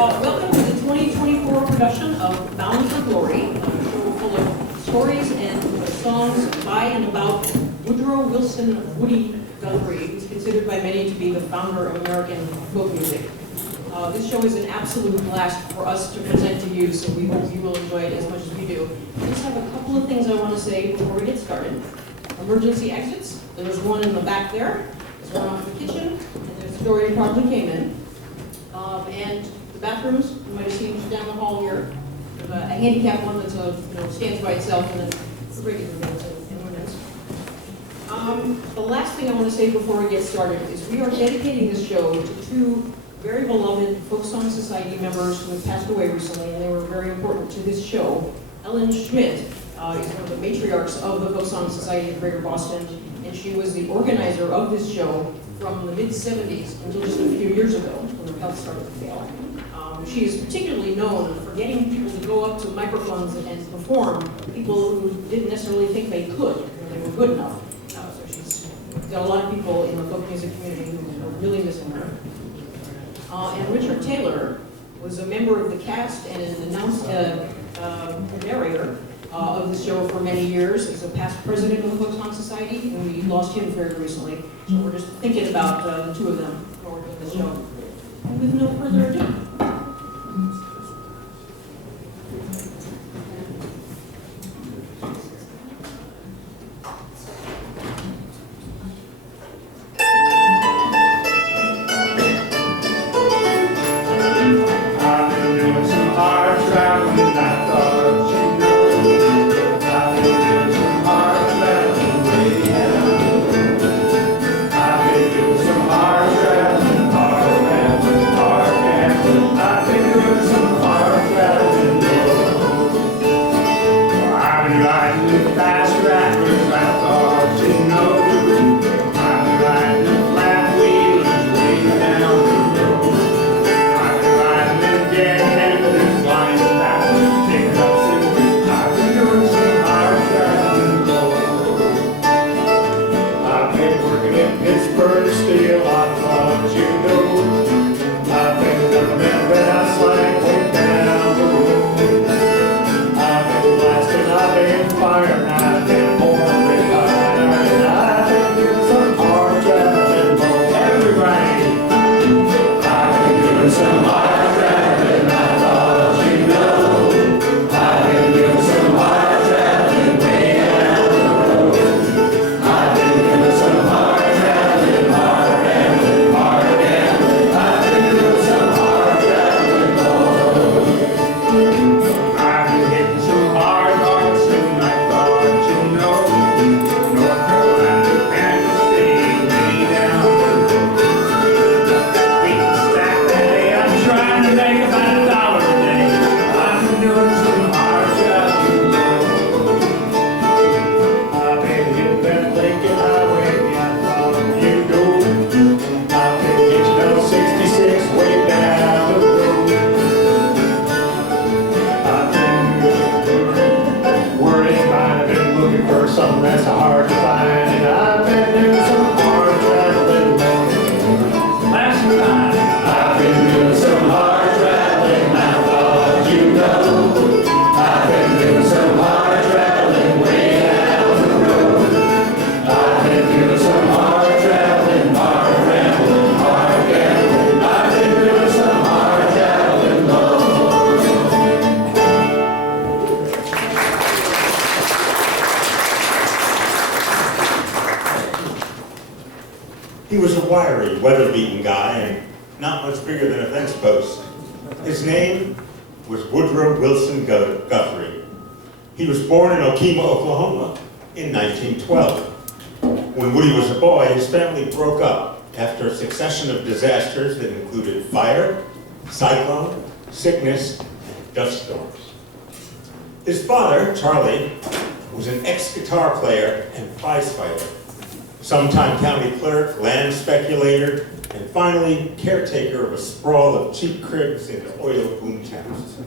Welcome to the 2024 production of Bound for Glory, a show full of stories and songs by and about Woodrow Wilson Woody Guthrie, who's considered by many to be the founder of American folk music. This show is an absolute blast for us to present to you, so we hope you will enjoy it as much as we do. I just have a couple of things I want to say before we get started. Emergency exits. There's one in the back there. There's one off the kitchen, and there's the door you probably came in. And the bathrooms, you might have seen down the hall here. There's a handicap one that's stands by itself, and then the regular ones and women's. The last thing I want to say before we get started is we are dedicating this show to two very beloved Folk Song Society members who have passed away recently, and they were very important to this show. Ellen Schmidt is one of the matriarchs of the Folk Song Society of Greater Boston, and she was the organizer of this show from the mid-'70s until just a few years ago when her health started to fail. She is particularly known for getting people to go up to microphones and perform, people who didn't necessarily think they could, or they were good enough. So she's got a lot of people in the folk music community who are really missing her. And Richard Taylor was a member of the cast and an announced narrator of the show for many years. He's a past president of the Folk Song Society, and we lost him very recently. So we're just thinking about the two of them while we're doing the show. And with no further ado. He was a wiry, weather-beaten guy and not much bigger than a fence post. His name was Woodrow Wilson Guthrie. He was born in Okemah, Oklahoma in 1912. When Woody was a boy, his family broke up after a succession of disasters that included fire, cyclone, sickness, and dust storms. His father, Charlie, was an ex-guitar player and prize fighter, sometime county clerk, land speculator, and finally caretaker of a sprawl of cheap cribs in the oil boom towns.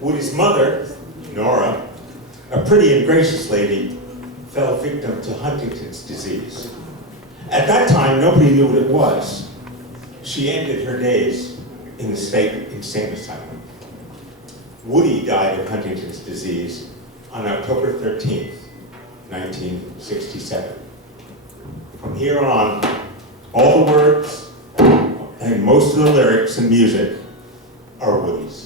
Woody's mother, Nora, a pretty and gracious lady, fell victim to Huntington's disease. At that time, nobody knew what it was. She ended her days in the state insane asylum. Woody died of Huntington's disease on October 13th, 1967. From here on, all the words and most of the lyrics and music are Woody's.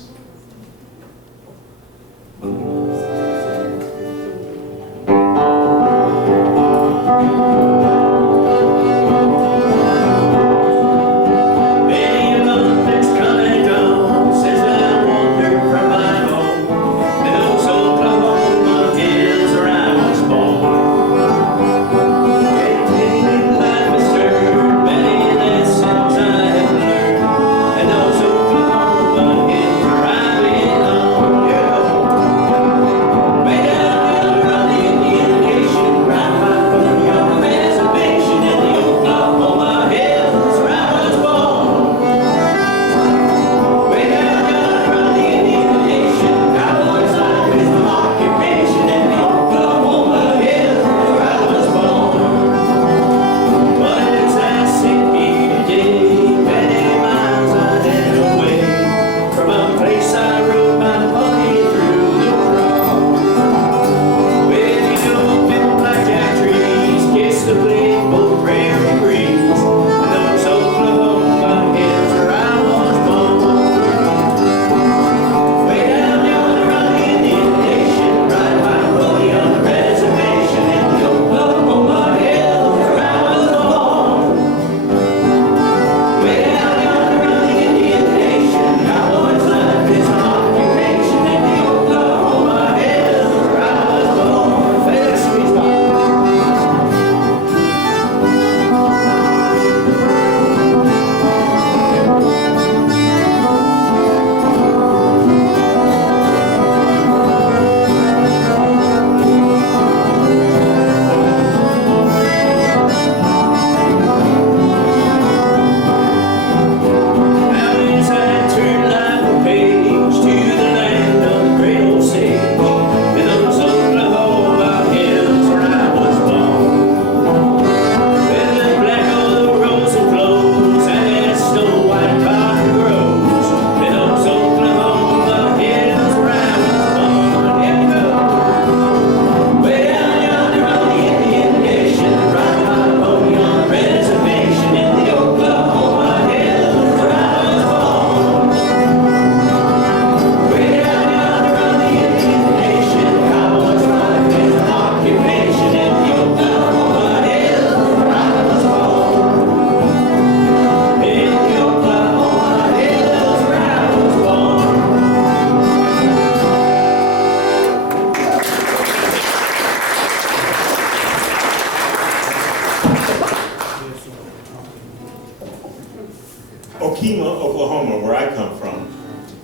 Okima, Oklahoma, where I come from,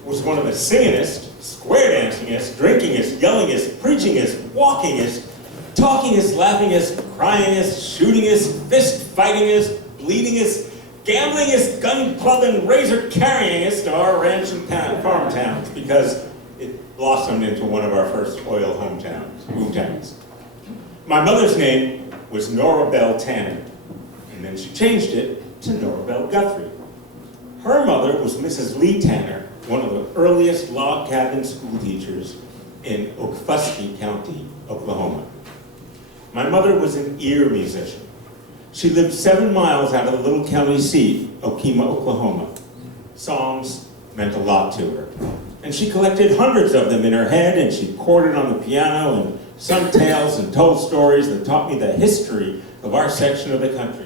was one of the singingest, square dancingest, drinkingest, yellingest, preachingest, walkingest, talkingest, laughingest, cryingest, shootingest, fist fightingest, bleedingest, gamblingest, gun clubbing, razor carryingest of our ranch and farm towns, because it blossomed into one of our first oil hometowns. My mother's name was Nora Bell Tanner, and then she changed it to Nora Bell Guthrie. Her mother was Mrs. Lee Tanner, one of the earliest log cabin school teachers in Okfuskee County, Oklahoma. My mother was an ear musician. She lived 7 miles out of the little county seat, Okima, Oklahoma. Songs meant a lot to her. And she collected hundreds of them in her head, and she chorded on the piano and sung tales and told stories that taught me the history of our section of the country.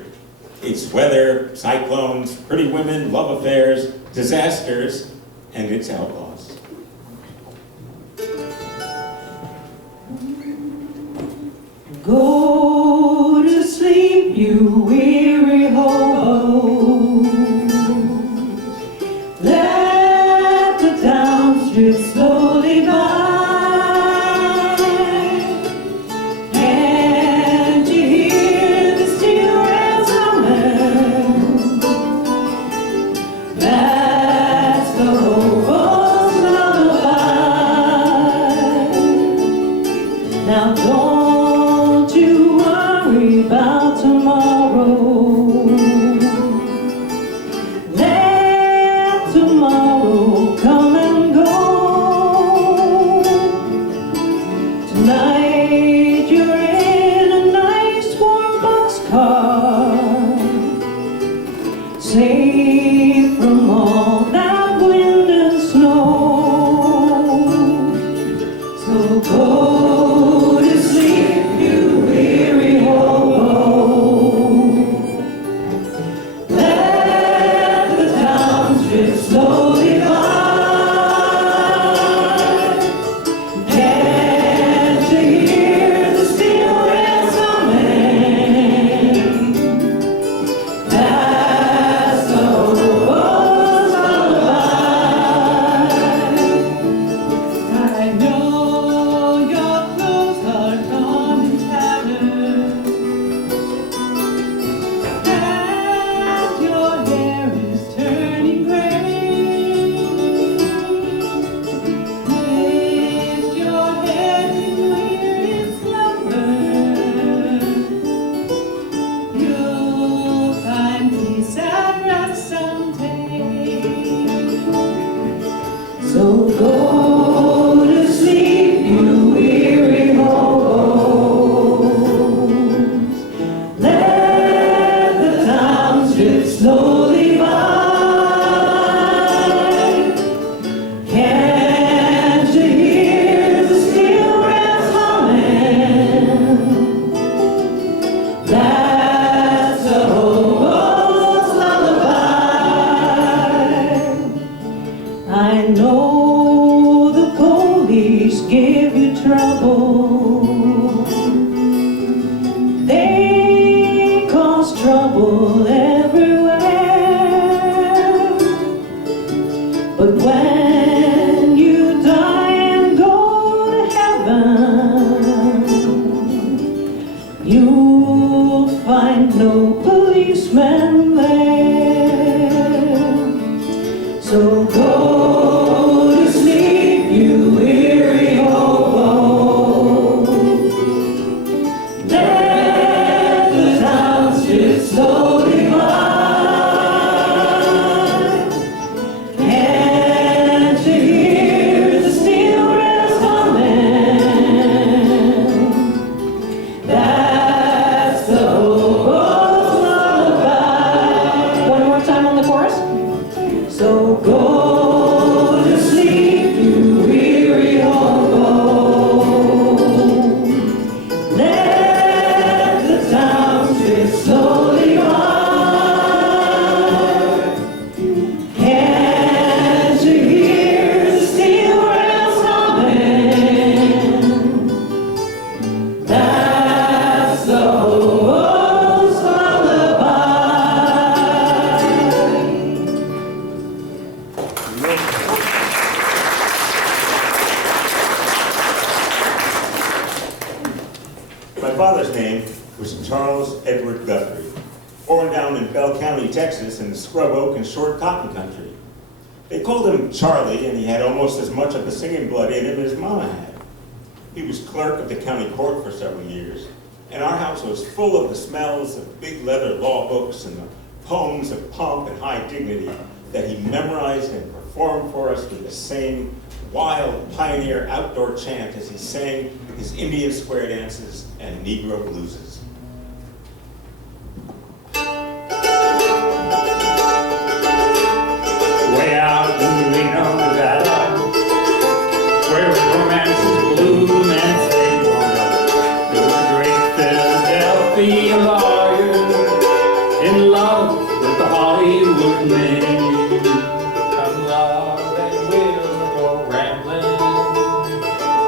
Its weather, cyclones, pretty women, love affairs, disasters, and its outlaws. Go to sleep, you weary hobo. Let the town strip slowly by. And you hear the steel rails humming. That's the hobo's lullaby. Now don't you worry about tomorrow. Let tomorrow I know the police give you trouble. They cause trouble everywhere. But when you die and go to heaven, you'll find no policeman there. So go to sleep, you weary hobo. Let the township slowly ride. Can't you hear the steel rails humming? That's the hobo's lullaby. One more time on the chorus. So go to sleep, you weary hobo. Let the township slowly ride. Can't you hear the steel rails humming? That's the hobo's lullaby. My father's name was Charles Edward Guthrie, born down in Bell County, Texas, in the scrub oak and short cotton country. They called him Charlie, and he had almost as much of the singing blood in him as Mama had. He was clerk of the county court for several years, and our house was full of the smells of big leather law books and the poems of pomp and high dignity that he memorized and performed for us with the same wild pioneer outdoor chant as he sang his Indian square dances and Negro blueses. Way out in Reno, Nevada, where romances bloom and fade longer, there was a great Philadelphia lawyer in love with the Hollywood name. Come love and we'll go rambling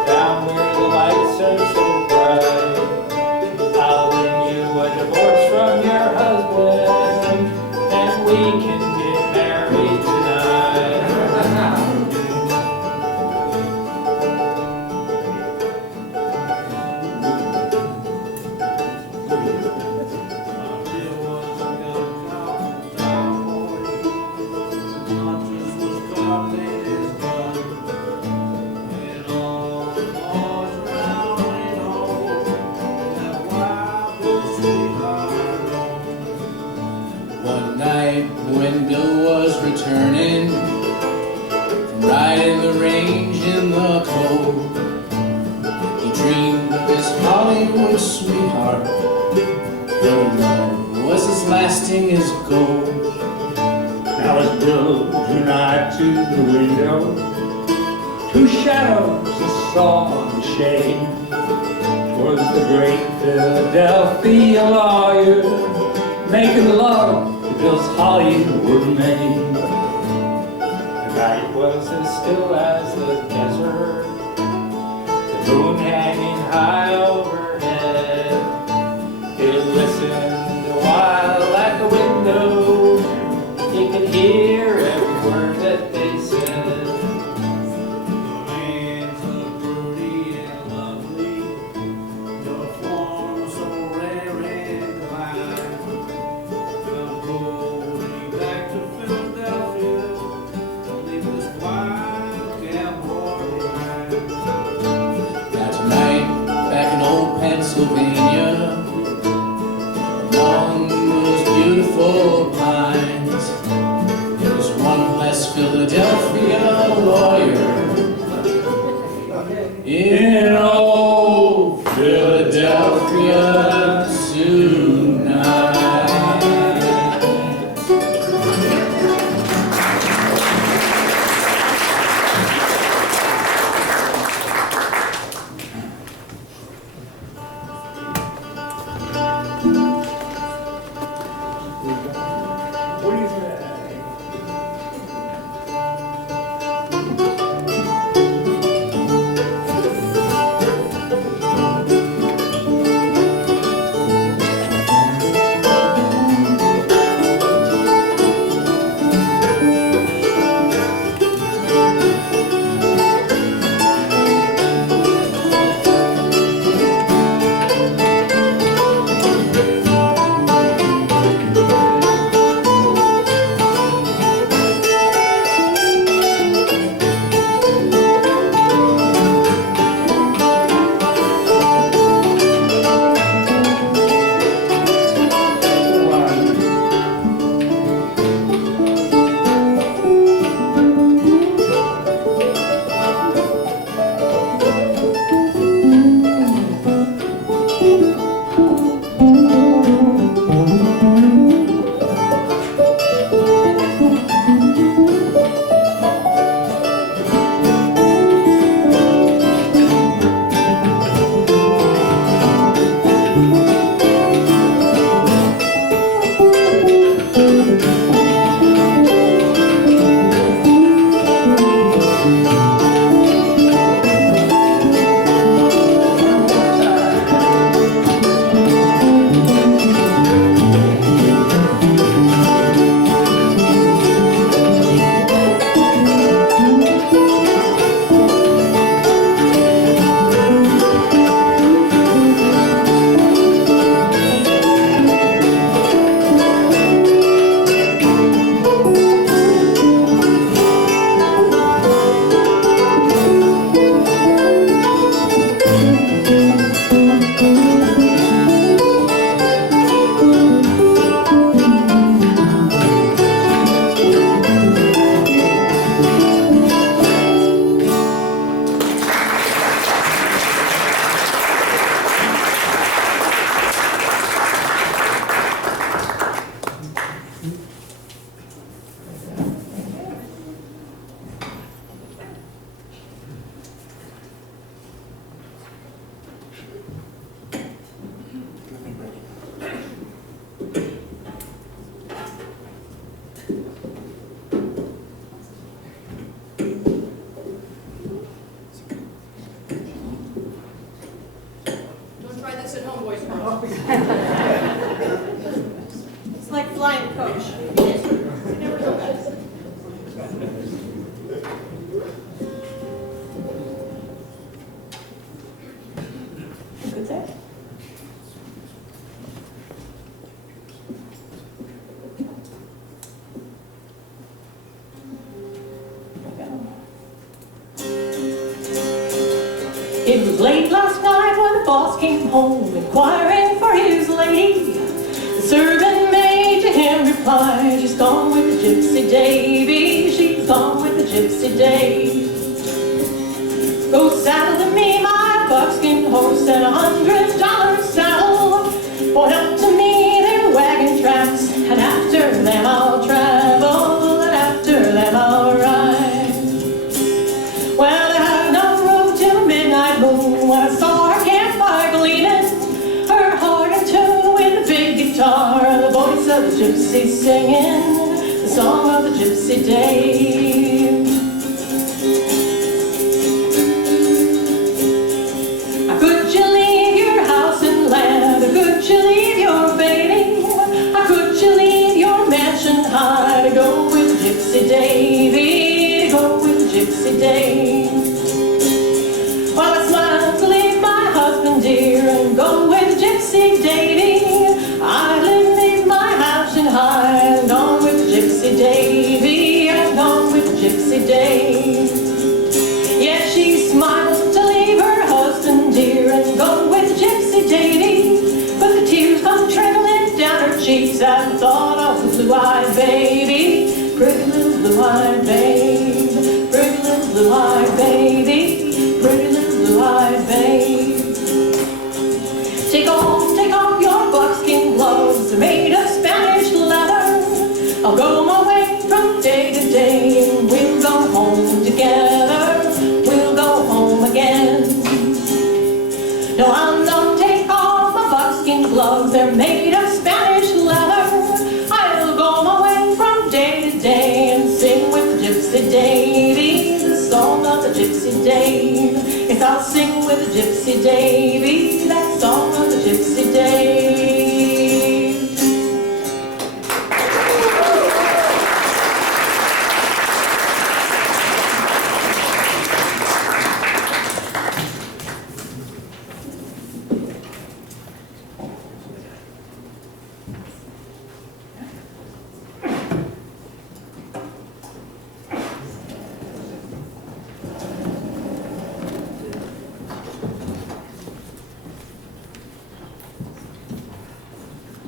down where the lights are so bright. I'll win you a divorce from your husband, and we can get married tonight. One night when Bill was returning from riding the range in the cold, he dreamed of his Hollywood sweetheart. Her love was as lasting as gold. Now as Bill drew nigh to the window, two shadows he saw in the shade. 'Twas the great Philadelphia lawyer making love to Bill's Hollywood maid. The night was as still as the desert, the moon hanging high overhead. He listened a while at the window, he could hear every word that they said. The land so pretty and lovely, your form so rare and divine. Come rolling back to Philadelphia, leave this wild cowboy behind. Now tonight, back in old Pennsylvania, among those beautiful pines, there was one West Philadelphia lawyer in old Philadelphia tonight. What do you think? It's like flying coach. Never go back. Good day. It was late last night when the boss came home inquiring for his lady. The servant maid to him replied, she's gone with the gypsy Davy, she's gone with the gypsy Dave. Go saddle to me my buckskin horse at $100 saddle. Point out to me their wagon tracks, and after them I'll travel, and after them I'll ride. Well, I had no road till midnight moon when I saw her campfire gleaming, her heart in tune with the big guitar, and the voice of the gypsy singing the song of the gypsy Dave. Could you leave your house and land, or could you leave your baby, or could you leave your mansion high to go with Gypsy Davy, to go with Gypsy Dave? Well, I smiled to leave my husband dear and go with Gypsy Davy. I leave my house and high and gone with Gypsy Davy, and gone with Gypsy Dave. Yes, she smiled to leave her husband dear and go with Gypsy Davy, but the tears come trickling down her cheeks at the thought of the blue-eyed baby, pretty little blue-eyed babe, pretty little blue-eyed baby, pretty little blue-eyed babe. Take off your buckskin gloves, they're made of Spanish leather. I'll go my way from day to day, and we'll go home together, we'll go home again. No, I don't take off my buckskin gloves, they're made of Spanish leather. I'll go my way from day to day and sing with the Gypsy Davy, the song of the Gypsy Dave. Yes, I'll sing with the Gypsy Davy, that song of the Gypsy Dave.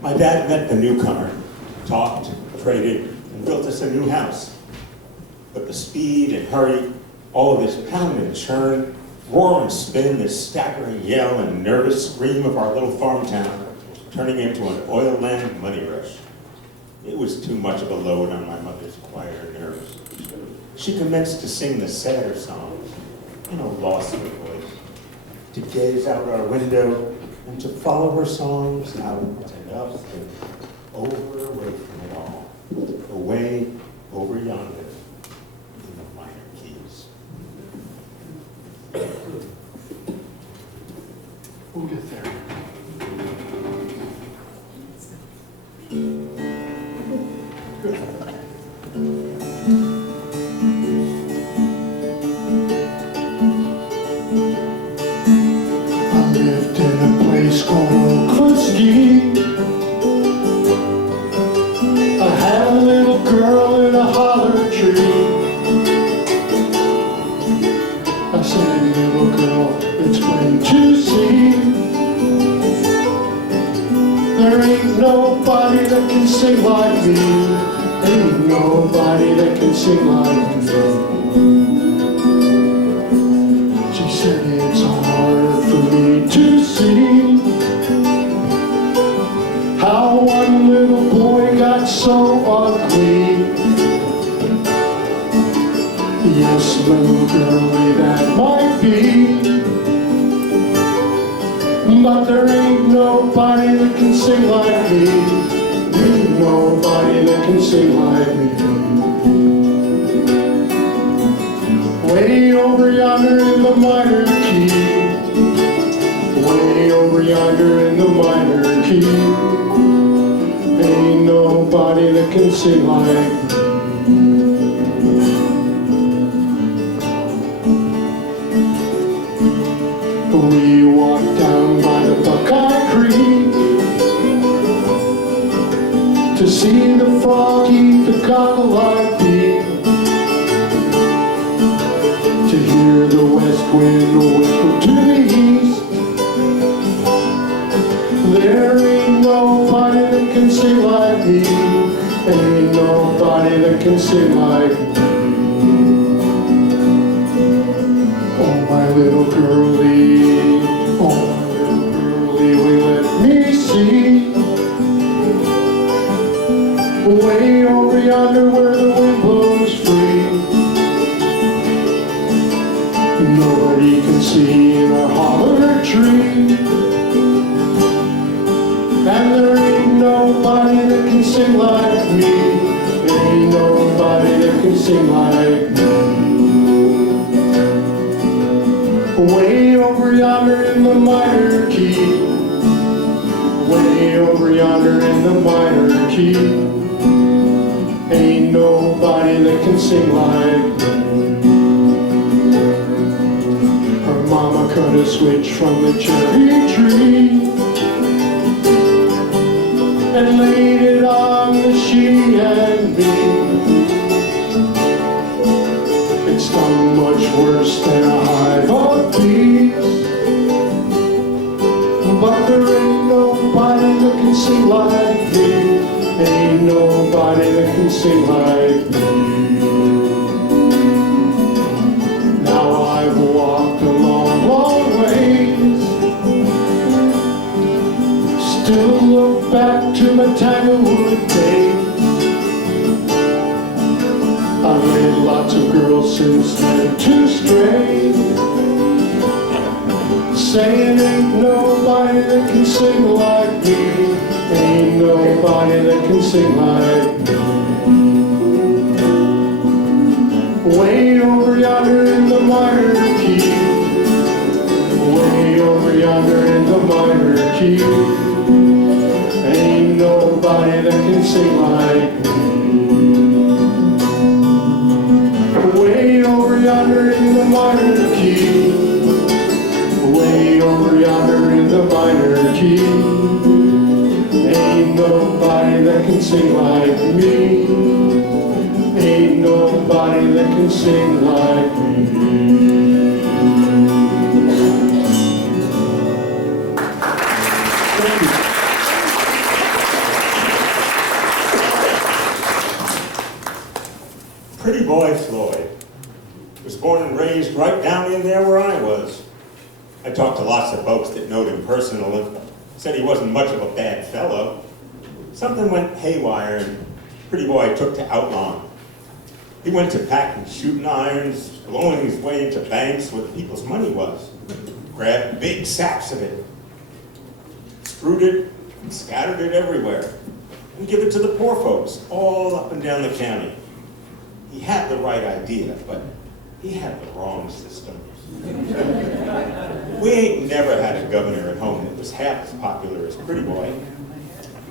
My dad met the newcomer, talked, traded, and built us a new house. But the speed and hurry, all of this pound and churn, roar and spin, this staggering yell and nervous scream of our little farm town, turning into an oil land money rush. It was too much of a load on my mother's quieter nerves. She commenced to sing the sadder songs in a loss of voice, to gaze out our window and to follow her songs out and up and over, away from it all, away over yonder in the minor keys. We'll get there. I lived in a place called Kluski. I had a little girl in a holler tree. I said, little girl, it's plain to see, there ain't nobody that can sing like me. Ain't nobody that can sing like me. She said, it's hard for me to see how one little boy got so ugly. Yes, little girlie, that might be, but there ain't nobody that can sing like me. Ain't nobody that can sing like me. Way over yonder in the minor key, way over yonder in the minor key. Ain't nobody that can sing like me. We walked down by the Buckeye Creek to see the frog eat the cockle-like bee, to hear the west wind whistle to the east. There ain't nobody that can sing like me. Ain't nobody that can sing like me. Oh, my little girlie, oh, my little girlie, will you let me see? Way over yonder where the wind blows free. Nobody can see in a holler tree. And there ain't nobody that can sing like me. Ain't nobody that can sing like me. Way over yonder in the minor key. Way over yonder in the minor key. Ain't nobody that can sing like me. Her mama cut a switch from the cherry tree and laid it on the she and me. It stung much worse than a hive of bees, but there ain't nobody that can sing like me. Ain't nobody that can sing like me. Now I've walked a long, long ways, still look back to my Tanglewood days. I've made lots of girls since then to stray, saying ain't nobody that can sing like me. Ain't nobody that can sing like me. Way over yonder in the minor key. Way over yonder in the minor key. Ain't nobody that can sing like me. Way over yonder in the minor key. Way over yonder in the minor key. Ain't nobody that can sing like me. Ain't nobody that can sing like me. Thank you. Pretty boy Floyd was born and raised right down in there where I was. I talked to lots of folks that knowed him personally. Said he wasn't much of a bad fellow. Something went haywire and Pretty Boy took to outlawing. He went to packing shooting irons, blowing his way into banks where the people's money was. Grabbed big sacks of it, screwed it, and scattered it everywhere, and give it to the poor folks all up and down the county. He had the right idea, but he had the wrong system. We ain't never had a governor at home that was half as popular as Pretty Boy.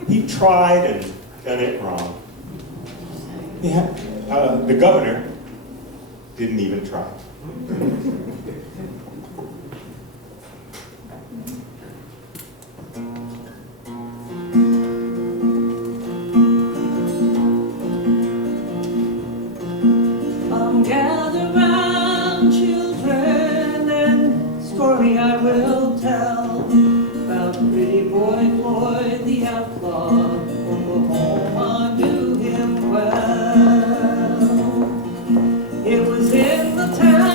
He tried and done it wrong. Yeah, the governor didn't even try. Gather round, children, and story I will tell about Pretty Boy Floyd, the outlaw, from home I knew him well. It was in the town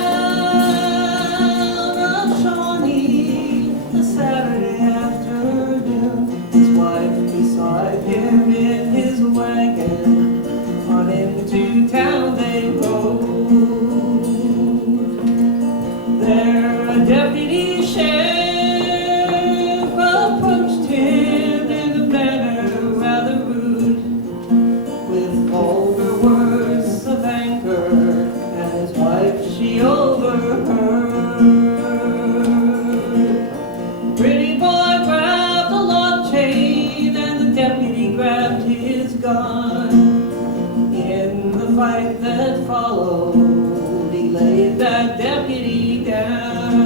of Shawnee, a Saturday afternoon. His wife beside him in his wagon, on into town they rode. There a deputy sheriff approached him in a manner rather rude, with vulgar words of anger, and his wife she overheard. Pretty Boy grabbed a lock chain laid that deputy down.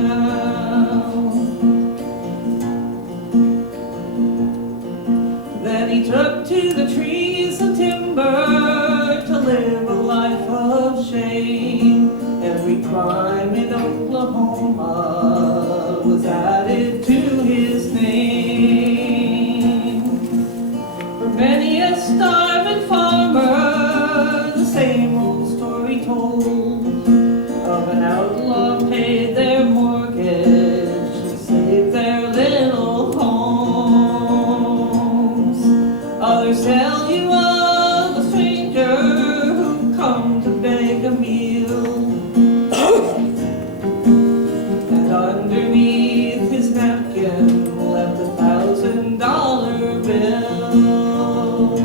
Then he took to the trees and timber to live a life of shame. Every crime in Oklahoma was added to his name. For many a starving farmer, the same old story told of an outlaw paid their mortgage to save their little homes. Others tell you of a stranger who come to beg a meal, and underneath his napkin left $1,000 bill.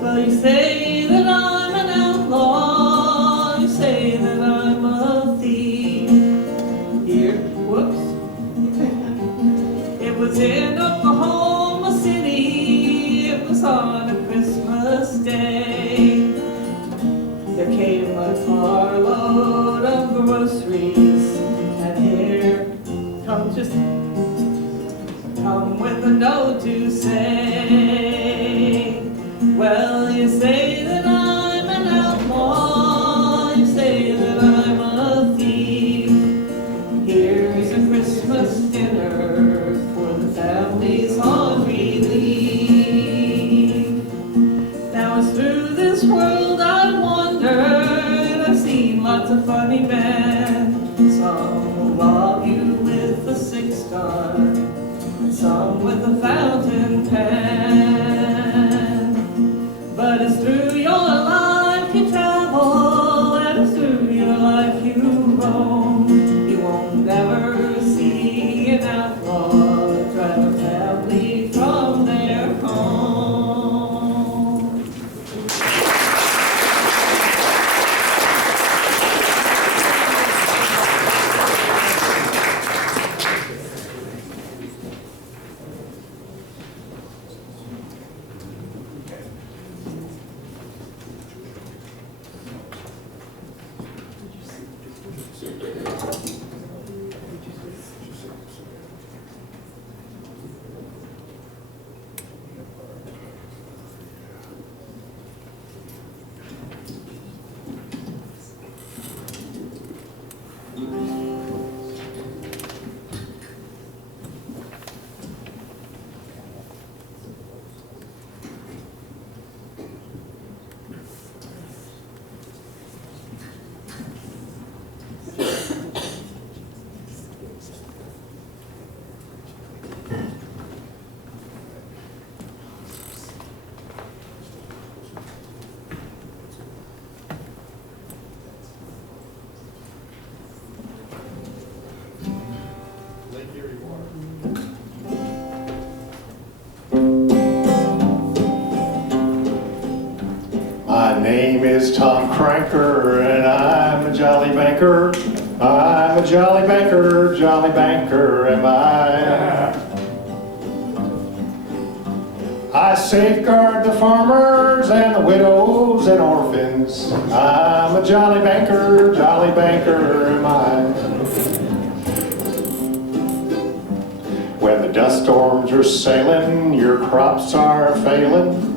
Well, you say that I'm an outlaw, you say that I'm a thief. Here, whoops. It was in Oklahoma City, it was on a Christmas day. There came a carload of groceries, and here come with a note to say, well, you say that I'm an outlaw, you say that I'm a thief. Here's a Christmas dinner for the families on relief. Now as through this world I wandered, I've seen lots of funny men. Some will rob you with a 6-gun, and some with a fountain pen. But it's through your life you travel, and it's through your life you roam. You won't ever see an outlaw drive a family from their home. My name is Tom Cranker, and I'm a jolly banker. I'm a jolly banker am I. I safeguard the farmers and the widows and orphans. I'm a jolly banker am I. When the dust storms are sailing, your crops are failing,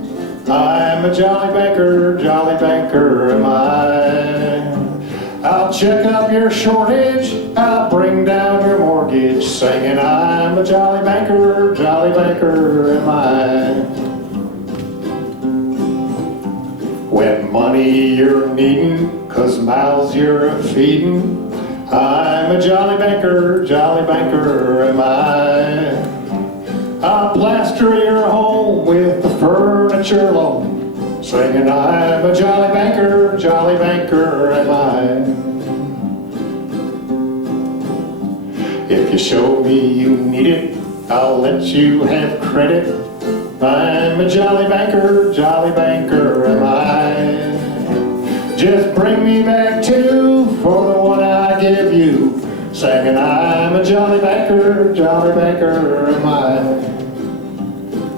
I'm a jolly banker am I. I'll check up your shortage, I'll bring down your mortgage, singing I'm a jolly banker am I. When money you're needing, 'cause mouths you're feeding, I'm a jolly banker am I. I'll plaster your home with the furniture loan, singing I'm a jolly banker am I. If you show me you need it, I'll let you have credit. I'm a jolly banker am I. Just bring me back 2 for the one I give you, singing I'm a jolly banker am I.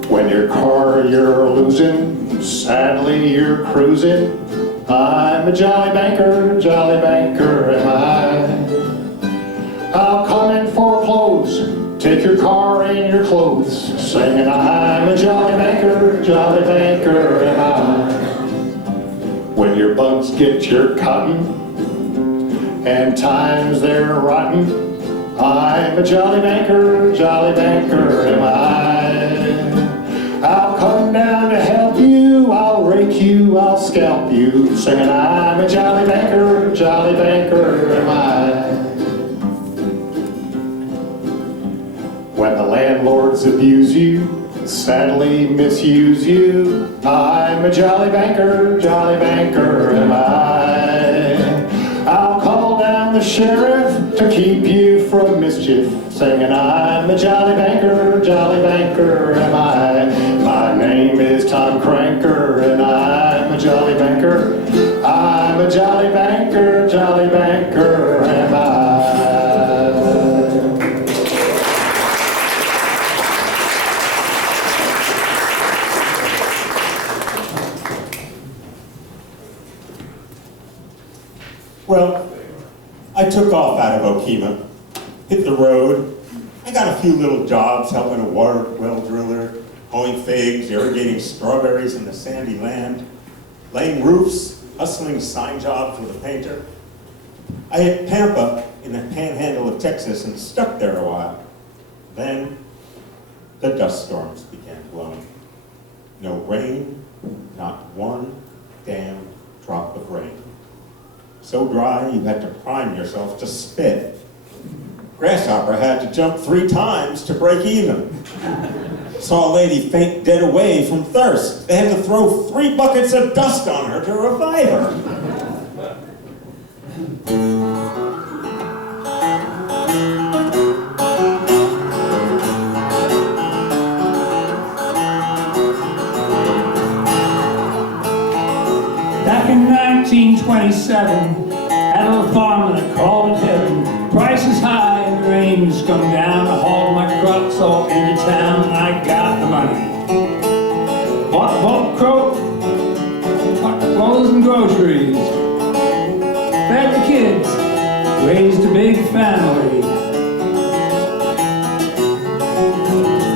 When your car you're losing, sadly you're cruising, I'm a jolly banker am I. I'll come in for clothes, take your car and your clothes, singing I'm a jolly banker am I. When your bugs get your cotton and times they're rotten, I'm a jolly banker am I. I'll come down to help you, I'll rake you, I'll scalp you, singing I'm a jolly banker am I. When the landlords abuse you, sadly misuse you, I'm a jolly banker am I. I'll call down the sheriff to keep you from mischief, singing I'm a jolly banker am I. My name is Tom Cranker and I'm a jolly banker. I'm a jolly banker am I. Well, I took off out of Okima, hit the road. I got a few little jobs helping a water well driller, hoeing figs, irrigating strawberries in the sandy land, laying roofs, hustling sign jobs with a painter. I hit Pampa in the panhandle of Texas and stuck there a while. Then the dust storms began blowing. No rain, not one damn drop of rain. So dry you had to prime yourself to spit. Grasshopper had to jump 3 times to break even. Saw a lady faint dead away from thirst. They had to throw 3 buckets of dust on her to revive her. Back in 1927, at a farm that I called it heaven. Price is high and the rain's come down. I hauled my crops all into town and I got the money. Bought bulk crow, bought clothes and groceries, fed the kids, raised a big family.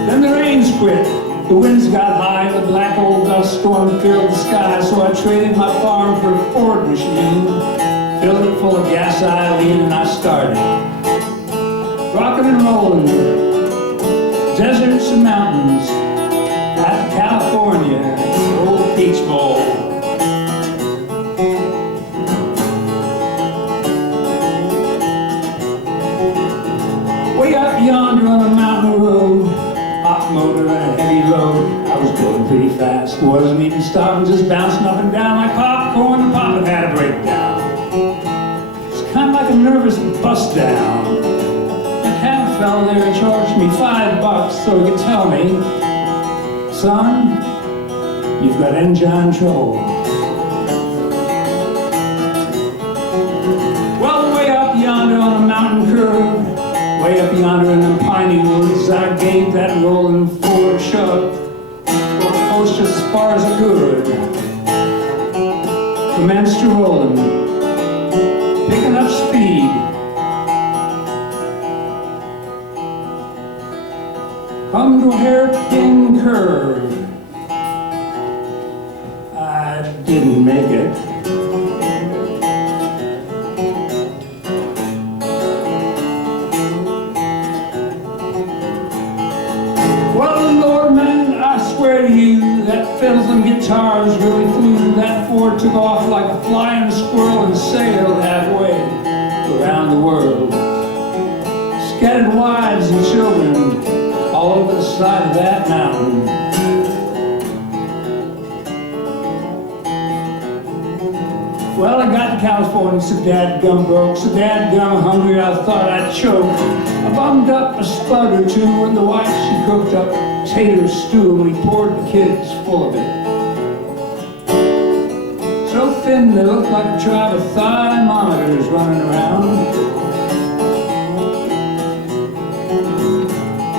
Then the rains quit. The winds got high, the black old dust storm filled the sky, so I traded my farm for a Ford machine, filled it full of gasoline, and I started rocking and rolling, deserts and mountains, out to California, old Peach Bowl. Way up yonder on a mountain road, hot motor and a heavy load. I was going pretty fast, wasn't even stopping, just bouncing up and down like popcorn. The pop had a breakdown. It's kind of like a nervous bust down. The cab fella there charged me $5 so he could tell me, son, you've got engine trouble. Well, way up yonder on a mountain curve, way up yonder in the piney woods, I gave that rolling Ford shove, or coast as far as I could. Commenced to rolling, picking up speed. Come to a hairpin curve. I didn't make it. That fiddles and guitars really flew. That Ford took off like a flying squirrel and sailed halfway around the world. Scattered wives and children all over the side of that mountain. Well, I got to California, so dadgum broke, so dadgum hungry, I thought I'd choke. I bummed up a spud or two, and the wife, she cooked up tater stew, and we poured the kids full of it. So thin they looked like a tribe of thermometers running around.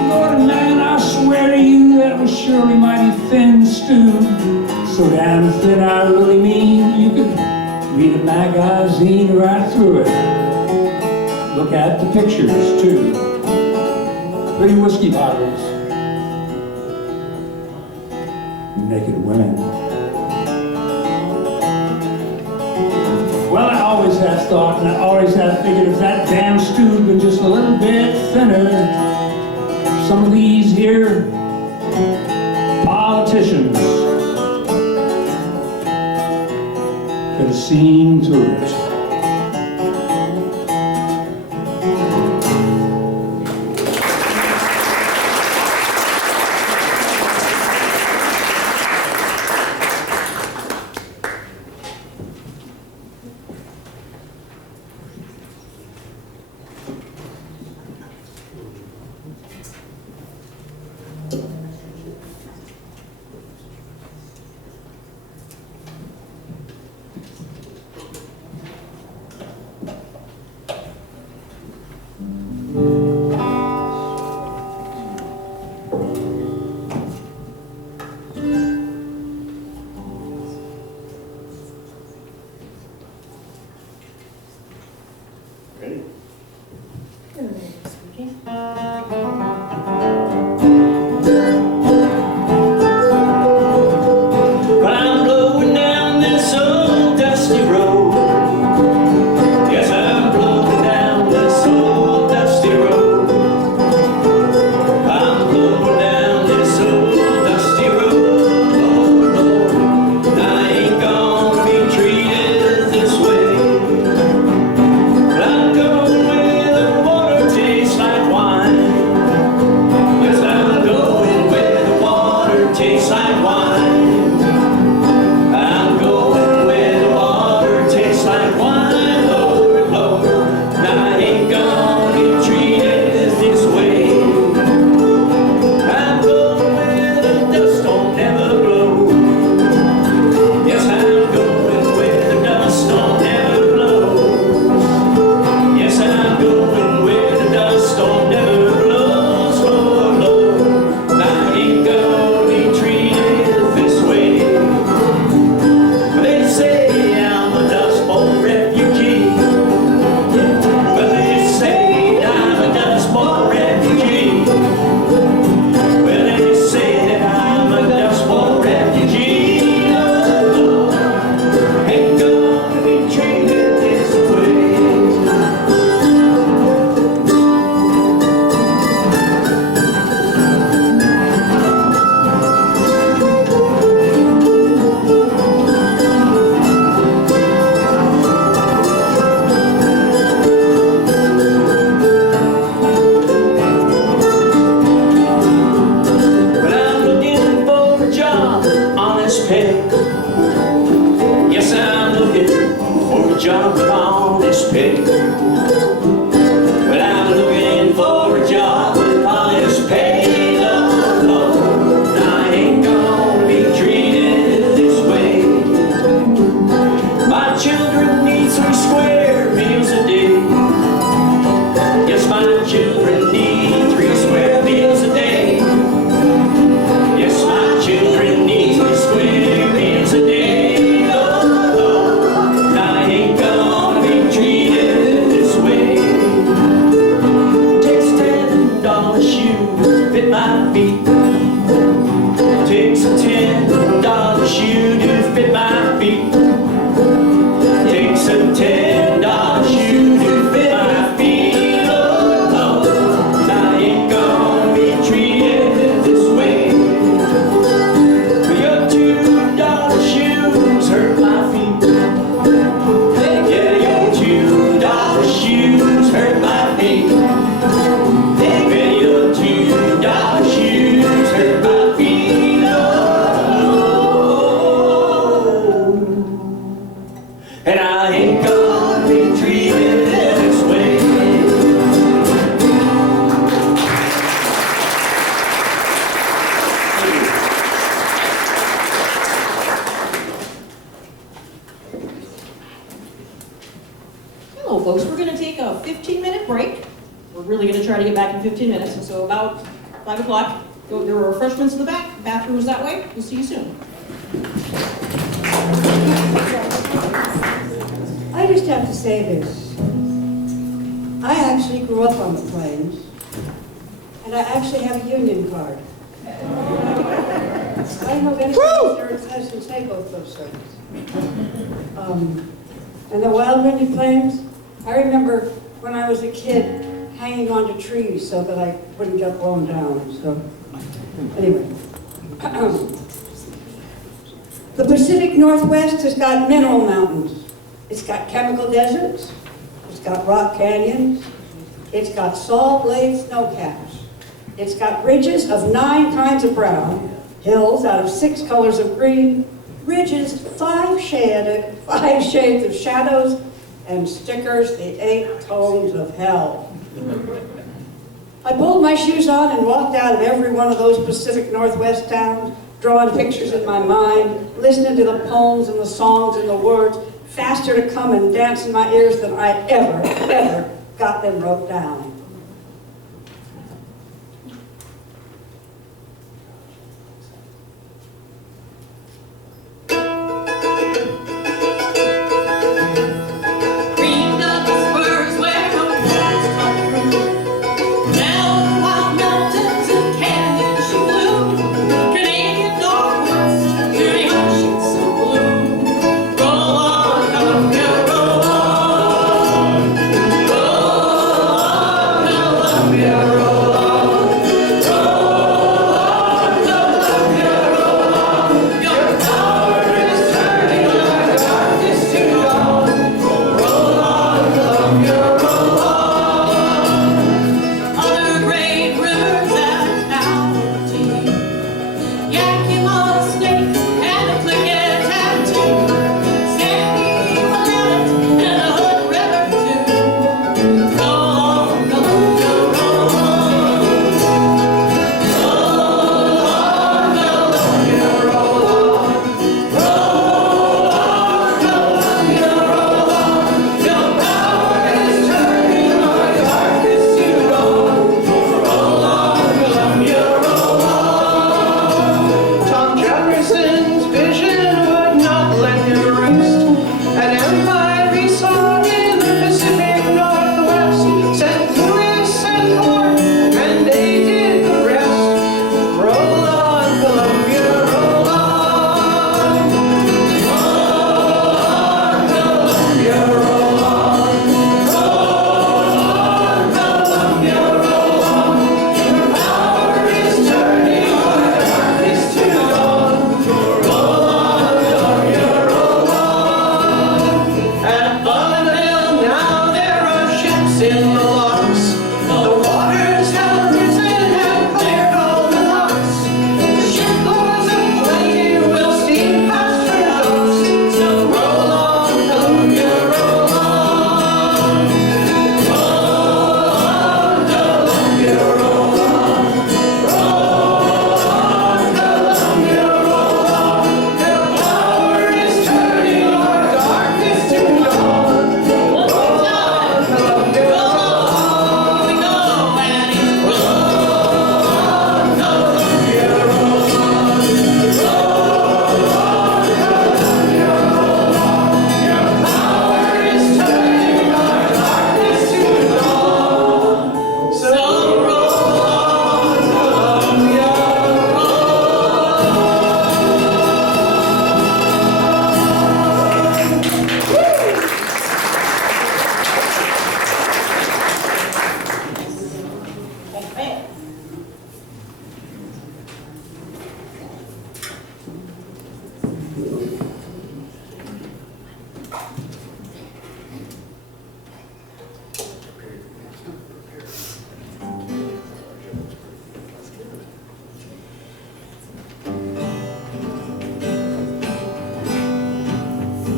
Lord, man, I swear to you that was surely mighty thin stew. So damn thin I really mean you could Read a magazine right through it. Look at the pictures too. Pretty whiskey bottles. Naked women. Well, I always have thought, and I always have figured, if that damn stew had been just a little bit thinner, some of these here politicians could have seen through it. Ready? But I'm blowing down this old dusty road. Yes, I'm blowing down this old dusty road. I'm blowing down this old dusty road. Oh Lord, I ain't gonna be treated this way. But I'm going where the water tastes like wine. Yes, I'm going where the water tastes like wine. I'm going where the water tastes like wine, Lord, Lord. And I ain't gonna be treated this way. I'm going where the dust don't never blow. Yes, I'm going where the dust don't never blow. Yes, I'm going where the dust don't never blows, Lord, Lord. And I ain't gonna be treated this way. They say I'm a Dust Bowl refugee. Well, they say I'm a Dust Bowl refugee. Well, they say that I'm a Dust Bowl refugee. Oh, ain't gonna be treated this way. But I'm looking for a job, honest pay. Yes, I'm looking for a job, honest pay. But I'm looking for a job with honest pay, Lord, Lord. And I ain't gonna be treated this way. My children need 3 square meals a day. Yes, my children need 3 square meals a day. Yes, my children need 3 square meals a day. Oh, Lord, and I ain't gonna be treated this way. Takes $10 shoe to fit my feet. Takes a $10 shoe to fit my feet. Takes a $10 shoe to fit my feet. Oh, Lord, and I ain't gonna be treated this way. But your $2 shoes hurt my feet. Yeah, your $2 shoes hurt my feet. Yeah, your $2 shoes hurt my feet. Oh, and I ain't gonna be treated this way. Hello, folks. We're going to take a 15-minute break. We're really going to try to get back in 15 minutes. And so about 5 o'clock, there are refreshments in the back, bathrooms that way. We'll see you soon. I just have to say this. I actually grew up on the plains, and I actually have a union card. I don't know if anybody has to say both those things. And the wild windy plains, I remember when I was a kid hanging onto trees so that I wouldn't get blown down. So, anyway. The Pacific Northwest has got mineral mountains. It's got chemical deserts. It's got rock canyons. It's got salt lake snowcaps. It's got ridges of 9 kinds of brown, hills out of 6 colors of green, ridges 5 shades of shadows, and stickers the 8 tones of hell. I pulled my shoes on and walked out of every one of those Pacific Northwest towns, drawing pictures in my mind, listening to the poems and the songs and the words, faster to come and dance in my ears than I ever got them wrote down.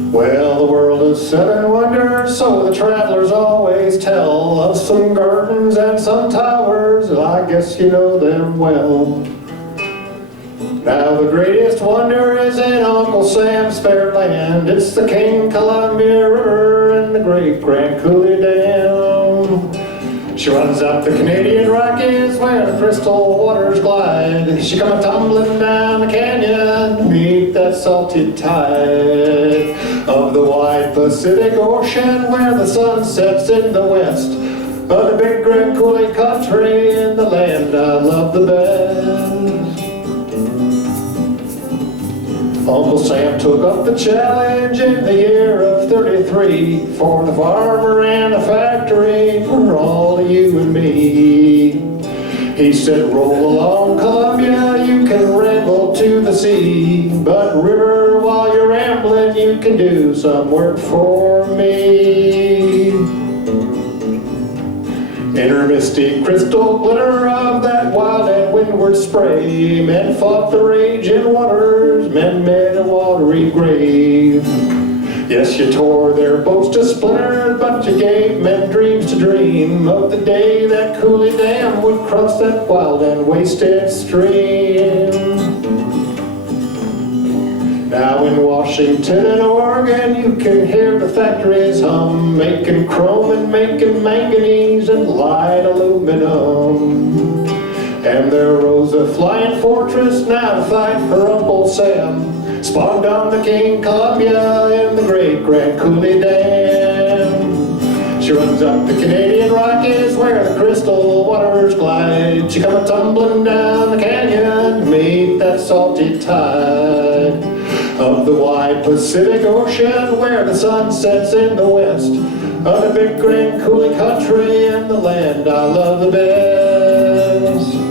Well, the world is 7 wonders, so the travelers always tell of some gardens and some towers. I guess you know them well. Now the greatest wonder is in Uncle Sam's fair land. It's the King Columbia River and the great Grand Coulee Dam. She runs up the Canadian Rockies where the crystal waters glide. She come tumbling down the canyon to meet that salty tide of the wide Pacific Ocean where the sun sets in the west of the big great coolie country in the land I love the best. Uncle Sam took up the challenge in the year of 33 for the farmer and the factory for all of you and me. He said, roll along Columbia, you can ramble to the sea, but river, while you're rambling, you can do some work for me. In her misty crystal glitter of that wild and windward spray, men fought the raging waters, men made a watery grave. Yes, you tore their boats to splinters, but you gave men dreams to dream of the day that Cooley Dam would cross that wild and wasted stream. Now in Washington and Oregon, you can hear the factories hum, making chrome and making manganese and light aluminum. And there rose a flying fortress now to fight for Uncle Sam, spawned on the King Columbia in the great Grand Coulee Dam. She runs up the Canadian Rockies where the crystal waters glide. She come tumbling down the canyon to meet that salty tide of the wide Pacific Ocean where the sun sets in the west of the big Grand Coulee country and the land I love the best.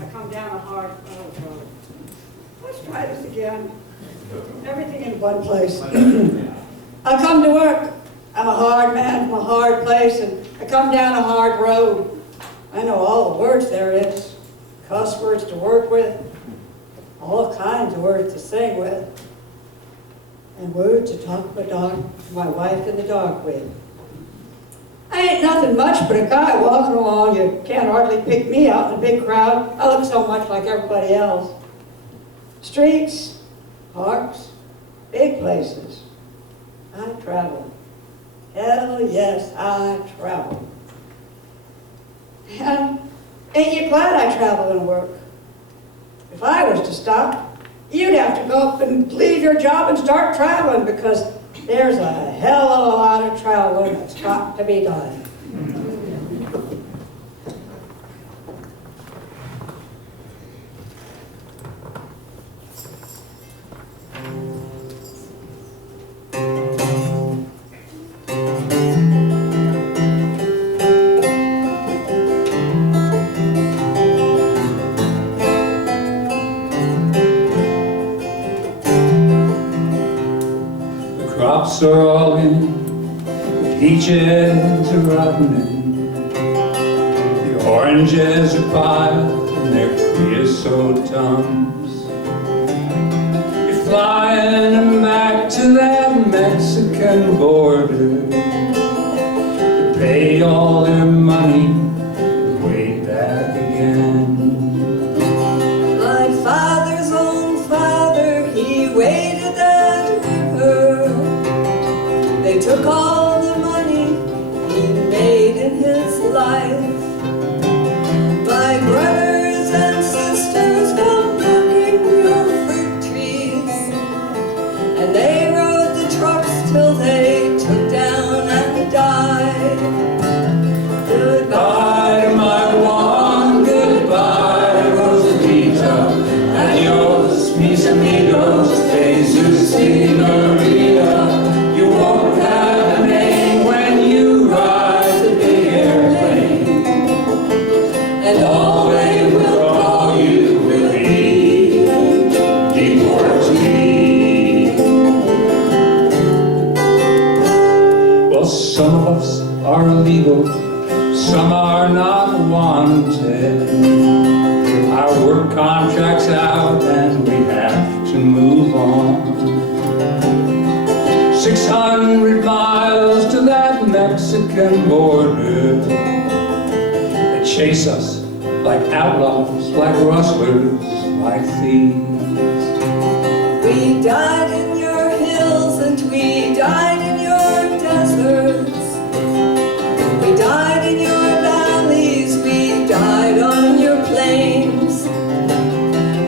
I come down a hard road. Let's try this again. Everything in one place. I come to work. I'm a hard man from a hard place, and I come down a hard road. I know all the words there is. Cuss words to work with. All kinds of words to sing with. And words to talk to my wife and the dog with. I ain't nothing much but a guy walking along. You can't hardly pick me out in a big crowd. I look so much like everybody else. Streets, parks, big places. I travel. Hell yes, I travel. And ain't you glad I travel and work? If I was to stop, you'd have to go up and leave your job and start traveling, because there's a hell of a lot of traveling that's got to be done. Crops are all in, the peaches are rotting, the oranges are piled in their creosote tums. You're flying back to that Mexican border to pay all their money way back again. My father's own father, he waded that river. They took all the money he made in his life. My brothers and sisters come plucking your fruit trees, and they rode the trucks till they took down and died. Goodbye, my Juan, goodbye, Rosalita. Adios, mis amigos, Jesus y Maria. You won't have a name when you ride the big airplane, and all they will call you will be deportee. Well, some of us are illegal, some are not wanted. Our work contract's out and we have to move on. 600 miles to that Mexican border. They chase us like outlaws, like rustlers, like thieves. We died in your hills and we died in your deserts. We died in your valleys, we died on your plains.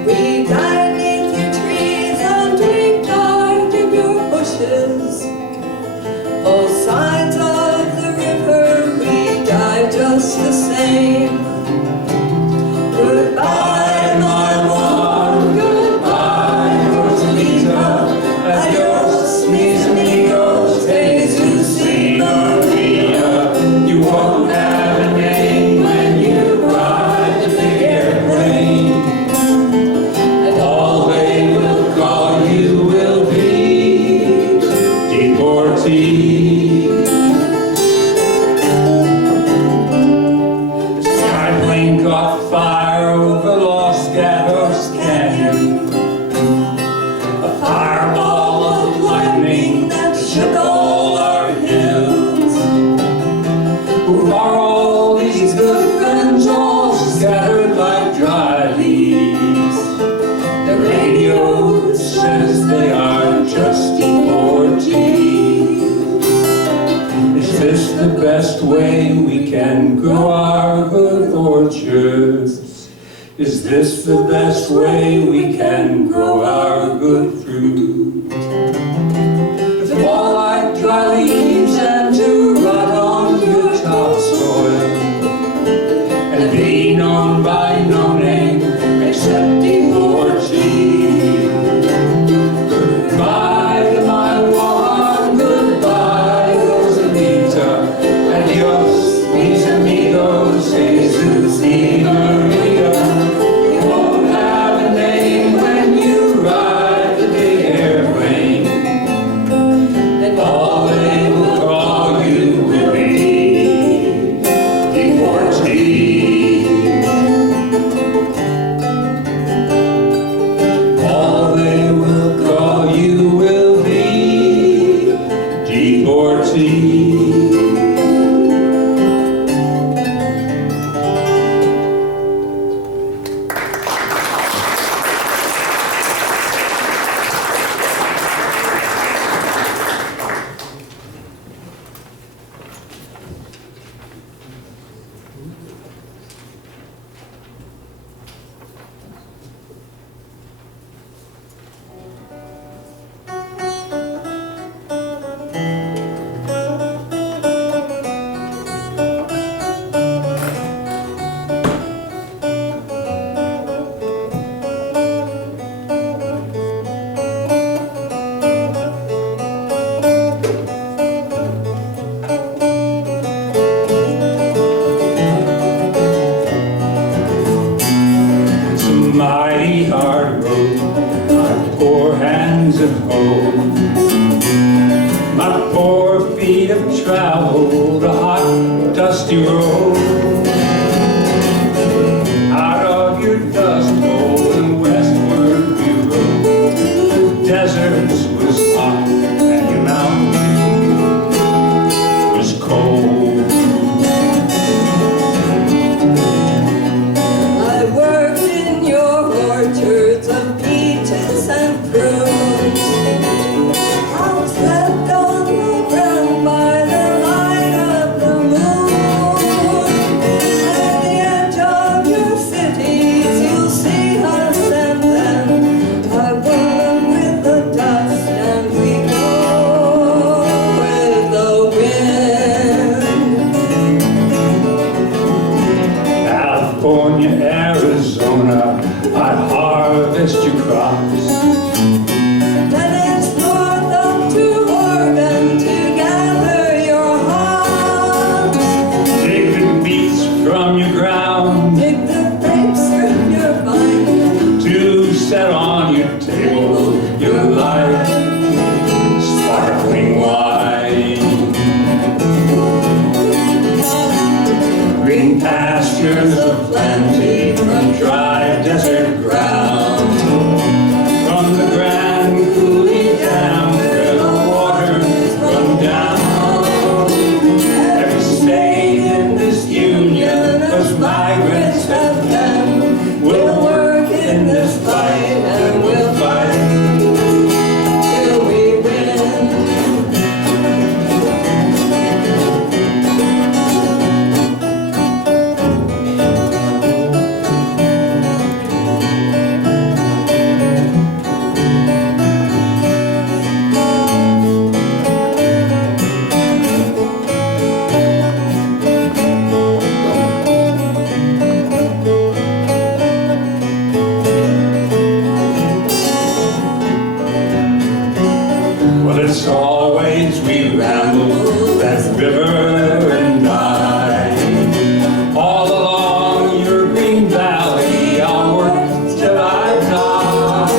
We died beneath your trees and we died in your bushes. Both sides of the river, we died just the same. Goodbye, my Juan, goodbye, Rosalita. Adios, mis amigos, Jesus y Maria. You won't have a name when you ride the big airplane, And all they will call you will be deportee. The sky plane caught fire over Los Gatos Canyon, a fireball of lightning that shook all our hills. Who are all these good friends all scattered like dry leaves? The radio says they are just deportees. Is this the best way we can grow our good orchards? Is this the best way we can grow our good fruit? To fall like dry leaves and to rot on your topsoil, and be known by no name except deportee. Goodbye to my Juan, goodbye, Rosalita. Adios, mis amigos, Jesus y Maria. mighty hard road my poor hands have held. My poor feet have traveled a hot, dusty road. Out of your dust bowl and westward we rode. The deserts was hot and your mountain was cold. I worked in your orchards of peaches and prunes. I slept on the ground by the light of the moon. At the edge of your cities you'll see us and them. I run with the dust and we go with the wind. California, Arizona, I harvest your crops. And it's north up to Oregon to gather your hops. Dig the beets from your ground Dig the grapes from your vine. to set on your table your light, sparkling wine. Green pastures of plenty from dry desert ground, from the Grand Coulee Dam where the waters run down. Every state in this union of migrants have come. We'll work in this fight and we'll fight Till we win. Well, it's always we ramble that river and I. All along your green valley I'll work till I die.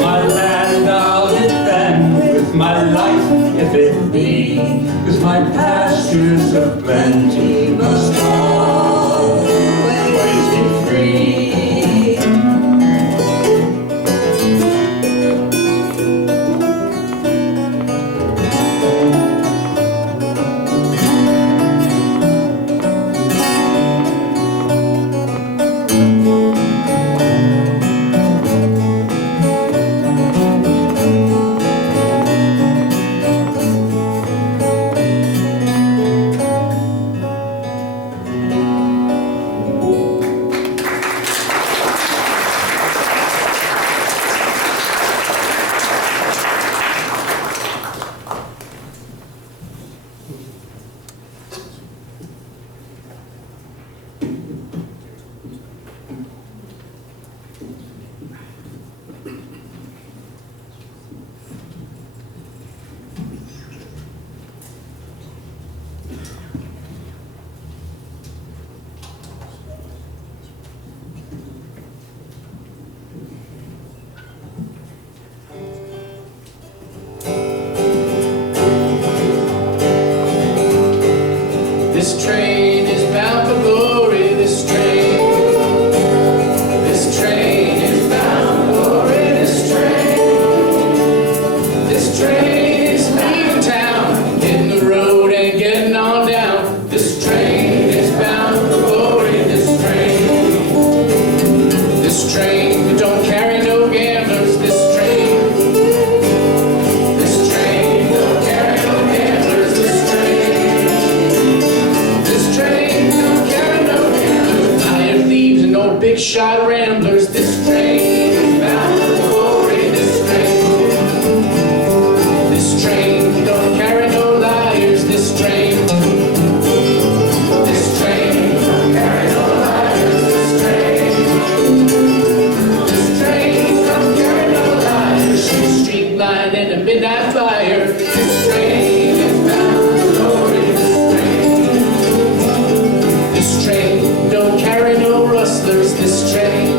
My land I'll defend with my life if it be, 'cause my pastures of plenty must always be free. This train is bound for glory, this train. This train is bound for glory, this train. This train is leaving town, hitting the road and getting on down. This train is bound for glory, this train. This train don't carry no gamblers, this train. This train don't carry no gamblers, this train. This train don't carry no gamblers, liar, thieves, and no big shot ramblers. This train is bound for glory, this train. This train don't carry no liars, this train. This train don't carry no liars, this train. This train don't carry no liars, shoot street line and a midnight fire. This train is bound for glory, this train. This train don't carry no rustlers, this train.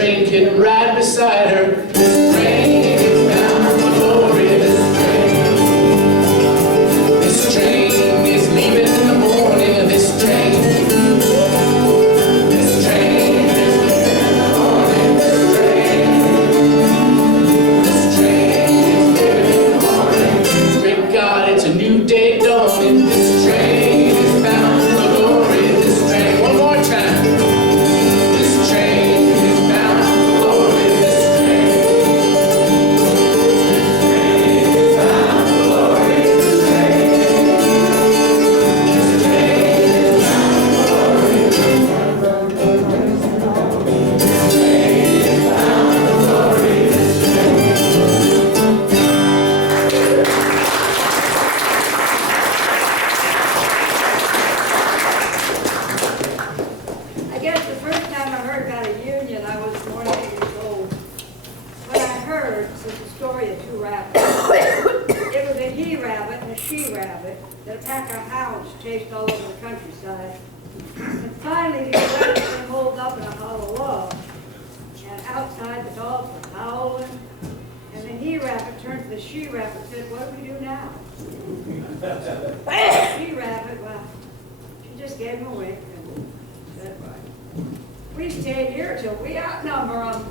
train can ride beside her. This train is bound for glory. This train is leaving in the morning. This train is leaving in the morning. This train is leaving in the morning. Great God, it's a new day dawning. This train is bound for glory. This train, one more time. This train is bound for glory. This train is bound for glory. This train is bound for glory. I guess the first time I heard about a union, I was more than 8 years old. What I heard was the story of two rabbits. It was a he-rabbit and a she-rabbit that a pack of hounds chased all over the countryside. And finally, these rabbits were holed up in a hollow log. And outside, the dogs were howling. And the he-rabbit turned to the she-rabbit and said, "What do we do now?" The she-rabbit, well, she just gave him a wink and said, "Right. We stayed here till we outnumber them."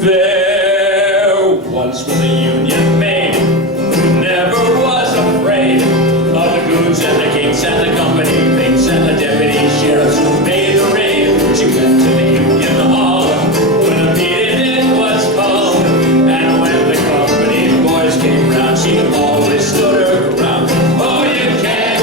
There once was a union maid who never was afraid of the goons and the kings and the company things and the deputy sheriffs who made the raid. She went to the union hall when a meeting was called, and when the company boys came round, she always stood her ground. Oh, you can't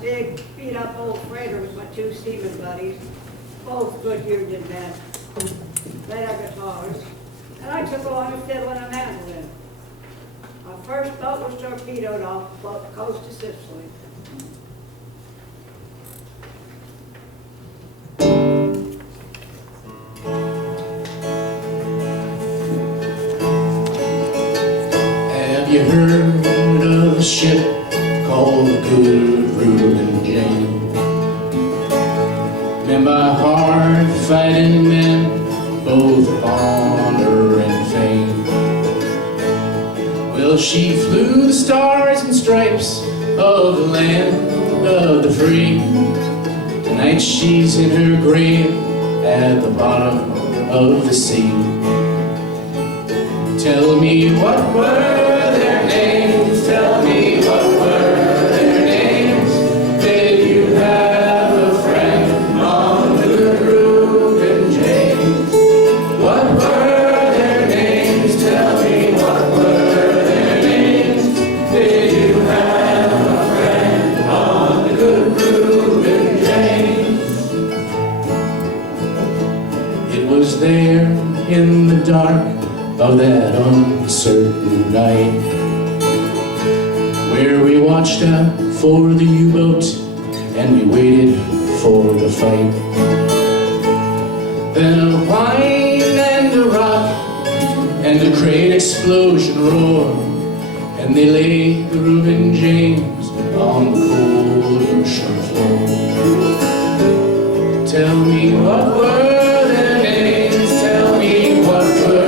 big beat-up old freighter with my two seaman buddies, both good union men. Played our guitars, and I took along a fiddle and a mandolin. Our first boat was torpedoed off the coast of Sicily. Have you heard of a ship called the Good Reuben Jane? Men by hard-fighting men, both of honor and fame. Well, she flew the stars and stripes of the land of the free. Tonight she's in her grave at the bottom of the sea. Tell me what were their names, tell me what were their names. Did you have a friend on the Good Reuben James? What were their names, tell me what were their names. Did you have a friend on the Good Reuben James? It was there in the dark of that uncertain night, where we watched out for the U-boat and we waited for the fight. Then a whine and a rock and a great explosion roar, and they laid the Reuben James on the cold ocean floor. Tell me what were their names, tell me what were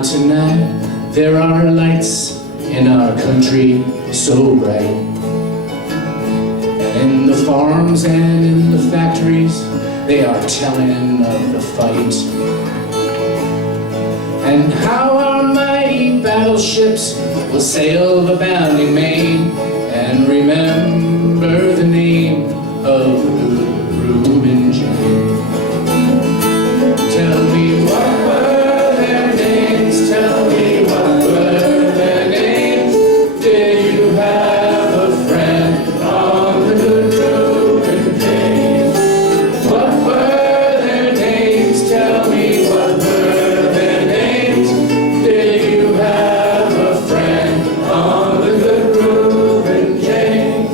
tonight. There are lights in our country so bright, and in the farms and in the factories they are telling of the fight, and how our mighty battleships will sail the bounding main and remember the name of the Good Reuben James. Tell me what were their names, tell me what were their names. Did you have a friend on the Good Reuben James? What were their names, tell me what were their names. Did you have a friend on the Good Reuben James?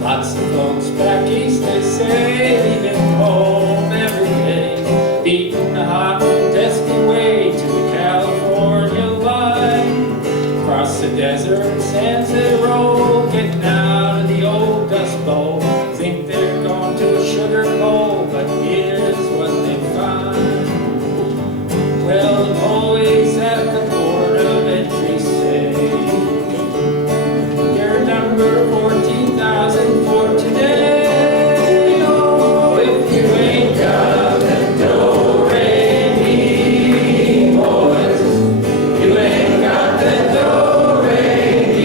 Lots of folks back east, they say, leaving home every day, beating the hot and dusty way to the California line. Across the desert, sands they roll, getting out of the old dust bowl. Think they're going to a sugar bowl, but here's what they find. Well, the boys at the port of entry say, you're number 14,000 for today. Oh, if you ain't got that do-re-mi, boys, you ain't got that do-re-mi.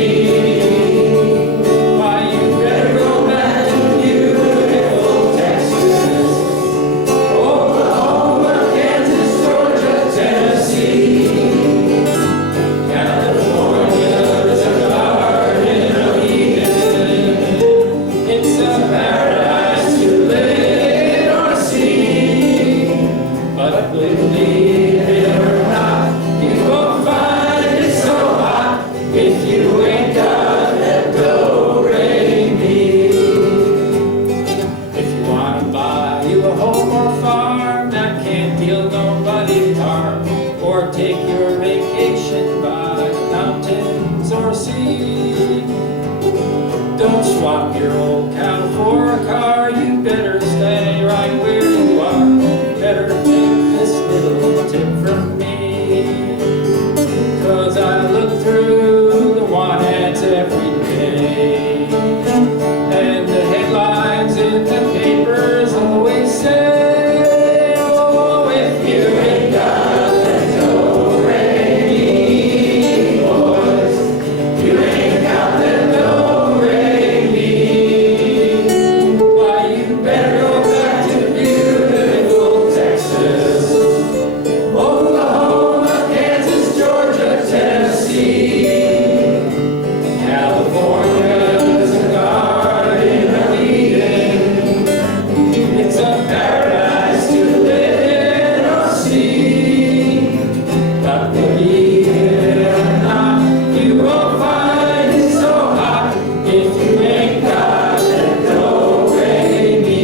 swap your old cow for a car, you better stay right where you are. Better take this little tip from me, 'cause I look through the want ads every day, and the headlines in the papers always say, oh, if you ain't got that do-re-mi, boys, you ain't got that do-re-mi, why, you better go back to beautiful Texas, Oklahoma, Kansas, Georgia, Tennessee. California's a garden of Eden. It's a paradise to live in or see. But believe it or not, you won't find it so hot if you ain't got that do-re-mi.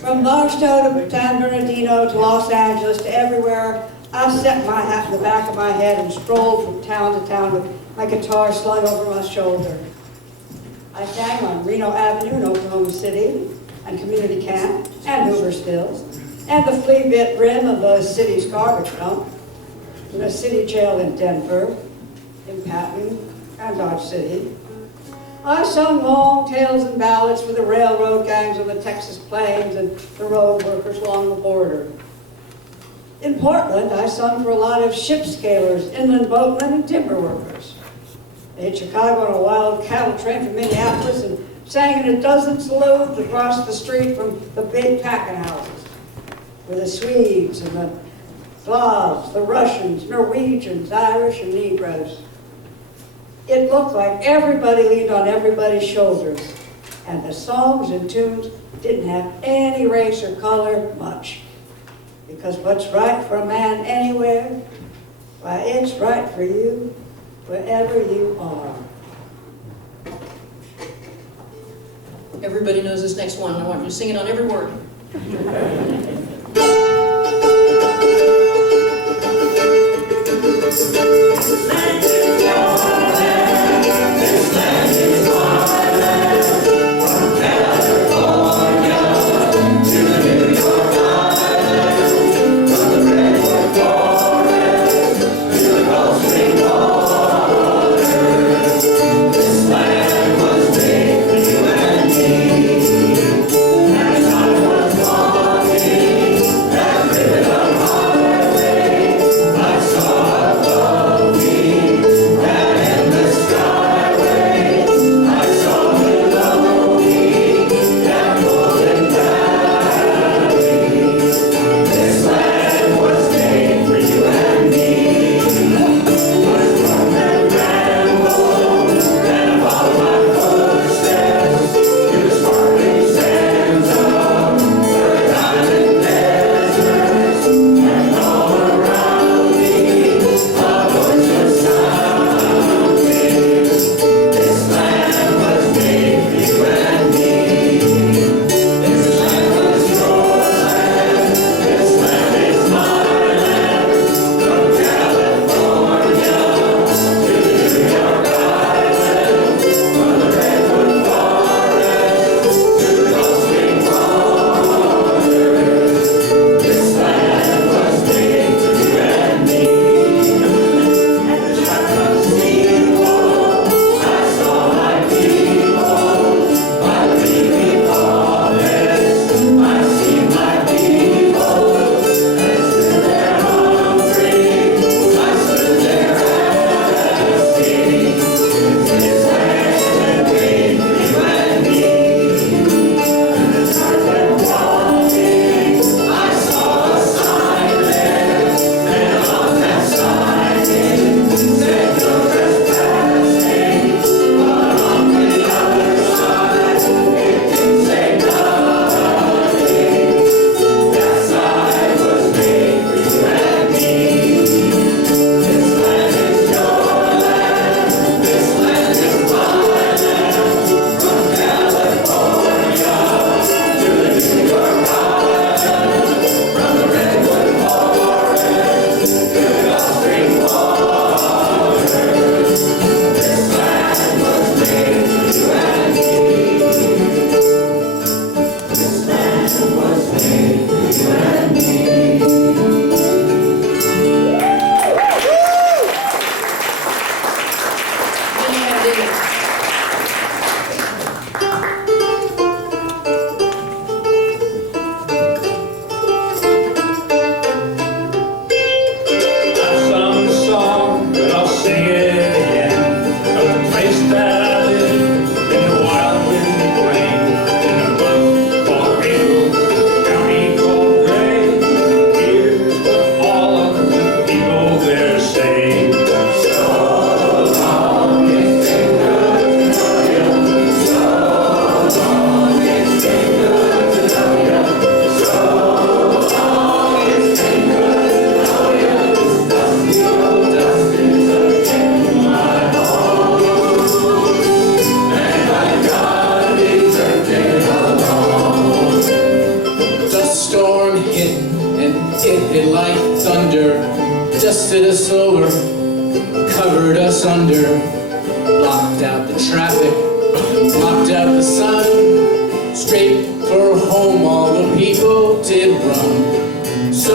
From Barstow to San Bernardino to Los Angeles to everywhere, I set my hat in the back of my head and strolled from town to town with my guitar slung over my shoulder. I sang on Reno Avenue in Oklahoma City, and Community Camp, and Hoover Stills, and the flea-bit rim of the city's garbage dump, in a city jail in Denver, in Patton, and Dodge City. I sung long tales and ballads for the railroad gangs of the Texas plains and the road workers along the border. In Portland, I sung for a lot of ship scalers, inland boatmen, and timber workers. I hit Chicago on a wild cattle train from Minneapolis and sang in a dozen saloons across the street from the big packing houses, where the Swedes and the Slavs, the Russians, Norwegians, Irish, and Negroes. It looked like everybody leaned on everybody's shoulders, and the songs and tunes didn't have any race or color much. Because what's right for a man anywhere, why, it's right for you wherever you are. Everybody knows this next one. I want you to sing it on every word. This land was made for you and me. it hit like thunder, dusted us over, covered us under, blocked out the traffic, blocked out the sun. Straight for home all the people did run. So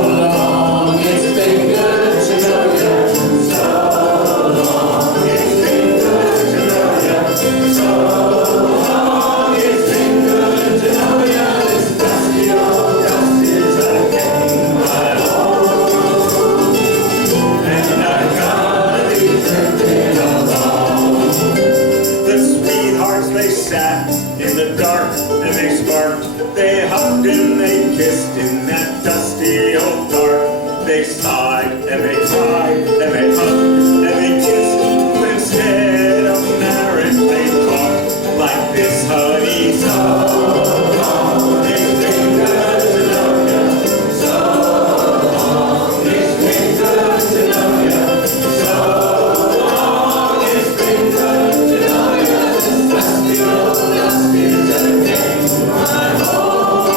long, it's been good to know ya. So long, it's been good to know ya. So long, it's been good to know ya. This dusty old dust is again my home, and I've gotta be drifting along. The sweethearts, they sat in the dark and they sparked. They hugged and they kissed in that dusty old dark. They sighed and they cried and they hugged and they kissed. But instead of marriage, they talked like this, honey. So long, it's been good to know ya. So long, it's been good to know ya. So long, it's been good to know ya. This dusty old dust is again my home,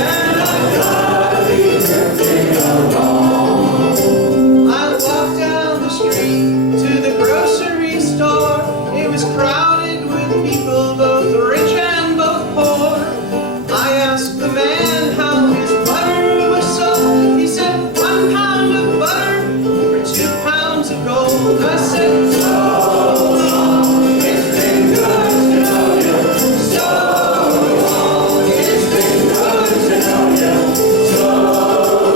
and I've gotta be drifting along. I walked down the street to the grocery store. It was crowded with people, both rich and both poor. I asked the man how his butter was sold. He said, 1 pound of butter for 2 pounds of gold. I said, So long, it's been good to know ya. So long, it's been good to know ya. So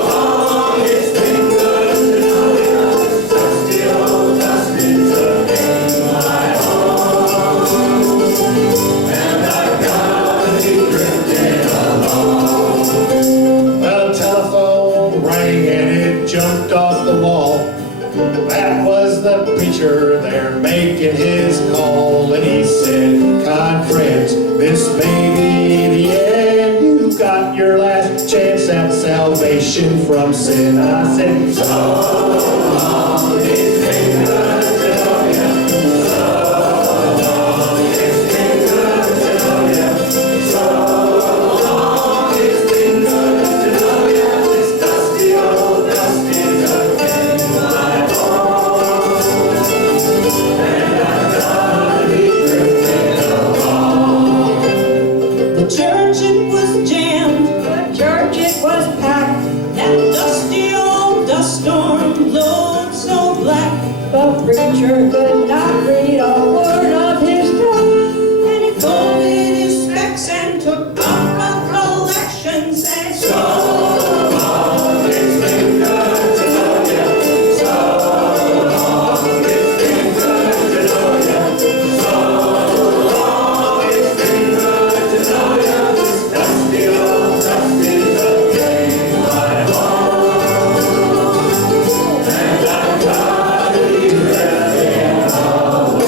long, it's been good to know ya. This dusty old dust is again my home, and I've gotta be drifting along. Well, the telephone rang and it jumped off the wall. That was the preacher there making his call. And he said, kind friends, this may be the end. You've got your last chance at salvation from sin. I said, So long, it's been good to know ya. So long, it's been good to know ya. So long, it's been good to know ya. This dusty old dust is again my home, and I've gotta be drifting along. The church, it was jammed. The church, it was packed. That dusty old dust storm blowed so black. The preacher could not read a word of his talk. And he folded his specs and took out a collection. Said, So long, it's been good to know ya. So long, it's been good to know ya. So long, it's been good to know ya. This dusty old dust is again my home, and I've gotta be drifting along.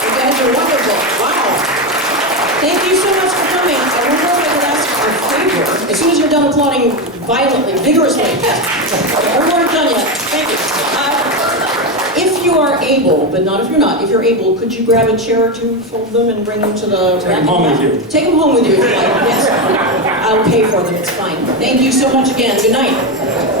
You guys are wonderful. Wow. Thank you so much for coming. I wonder if I could ask for a favor. As soon as you're done applauding violently, vigorously. Yes. We weren't done yet. Thank you. If you are able, but not if you're not, if you're able, could you grab a chair or two, fold them, and bring them to the Take them home with you. Take them home with you if you like. Yes. I'll pay for them. It's fine. Thank you so much again. Good night.